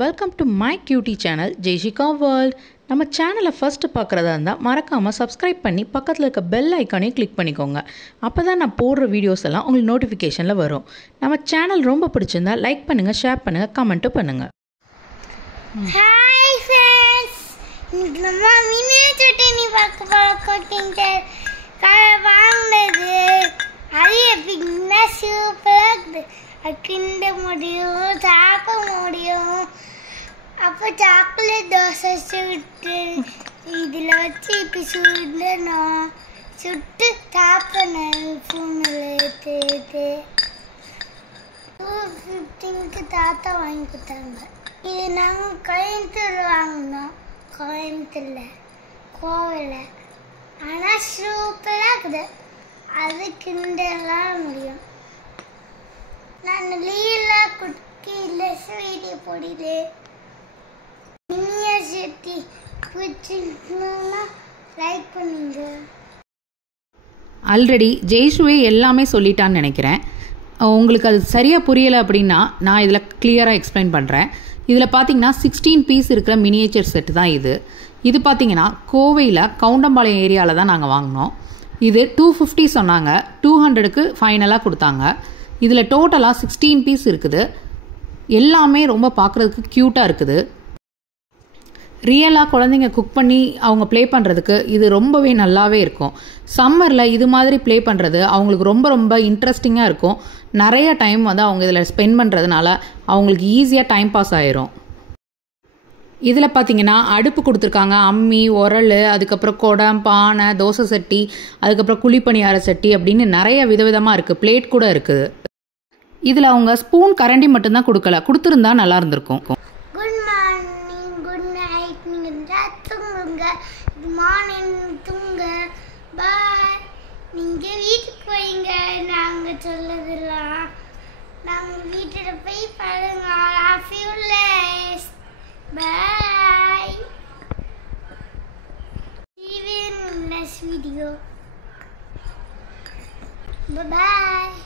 Welcome to my cutie channel Jaishika world. நம்ம சேனலை first பார்க்குறதா இருந்தால் மறக்காமல் சப்ஸ்கிரைப் பண்ணி பக்கத்தில் இருக்க பெல் ஐக்கானையும் கிளிக் பண்ணிக்கோங்க. அப்போ தான் நான் போடுற வீடியோஸ் எல்லாம் உங்களுக்கு நோட்டிஃபிகேஷனில் வரும். நம்ம சேனல் ரொம்ப பிடிச்சிருந்தா லைக் பண்ணுங்கள், ஷேர் பண்ணுங்கள், கமெண்ட்டும் பண்ணுங்கள். ஹாய் ஃப்ரெண்ட்ஸ், இன்னைக்கு நம்ம மினியேச்சர் டென்னி பார்க்க போகிறோம். வாங்கினது அது எப்படின்னா சூப்பராக இருக்குது. அது கிண்ட முடியும், சாப்பிட முடியும். அப்போ சாக்லேட் தோசை சுட்டு இதில் வச்சு இப்படி சுடணும், சுட்டு சாப்பிடணும். ஃபோனில் எடுத்து 215க்கு தாத்தா வாங்கி கொடுத்தாங்க. இது நாங்கள் கோயம்புத்தூர் வாங்கினோம். கோயம்புத்தூரில் கோவிலில். ஆனால் சூப்பராக இருக்குது. அது கிண்டலாம் முடியும். நான் லீலாம் குட்டியில் ஸ்வீட்டி பொடிது மினியேச்சர் பிடிச்சிருந்தா லைக் பண்ணுங்க. ஆல்ரெடி ஜெய்ஷுவே எல்லாமே சொல்லிட்டான்னு நினைக்கிறேன். உங்களுக்கு அது சரியாக புரியலை அப்படின்னா நான் இதில் கிளியராக எக்ஸ்பிளைன் பண்ணுறேன். இதில் பார்த்தீங்கன்னா 16 பீஸ் இருக்கிற மினியேச்சர் செட்டு தான் இது. இது பார்த்தீங்கன்னா கோவையில் கவுண்டம்பாளையம் ஏரியாவில் தான் நாங்கள் வாங்கினோம். இது 250 சொன்னாங்க, 200க்கு ஃபைனலாக கொடுத்தாங்க. இதில் டோட்டலாக 16 பீஸ் இருக்குது. எல்லாமே ரொம்ப பார்க்குறதுக்கு க்யூட்டாக இருக்குது. ரியலாக குழந்தைங்க குக் பண்ணி அவங்க ப்ளே பண்ணுறதுக்கு இது ரொம்பவே நல்லாவே இருக்கும். சம்மரில் இது மாதிரி ப்ளே பண்ணுறது அவங்களுக்கு ரொம்ப ரொம்ப இன்ட்ரெஸ்டிங்காக இருக்கும். நிறைய டைம் வந்து அவங்க இதில் ஸ்பெண்ட் பண்ணுறதுனால அவங்களுக்கு ஈஸியாக டைம் பாஸ் ஆயிரும். இதில் பார்த்தீங்கன்னா அடுப்பு கொடுத்துருக்காங்க, அம்மி, உரல், அதுக்கப்புறம் குடம், பானை, தோசை சட்டி, அதுக்கப்புறம் குழிப்பணியார சட்டி அப்படின்னு நிறைய விதவிதமாக இருக்குது. பிளேட் கூட இருக்குது. இதில் அவங்க ஸ்பூன் கரண்டி மட்டும்தான் கொடுக்கல, கொடுத்துருந்தா நல்லா இருந்திருக்கும். Good morning, good night. நீங்கள் தூங்குங்க, குட் மார்னிங் தூங்க. பாய். நீங்கள் வீட்டுக்கு போயிங்க. நாங்கள் சொல்லதெல்லாம் நாங்கள் வீட்டில் போய் பாருங்க. ஃபியூலஸ். Bye. See you in the next video. Bye bye.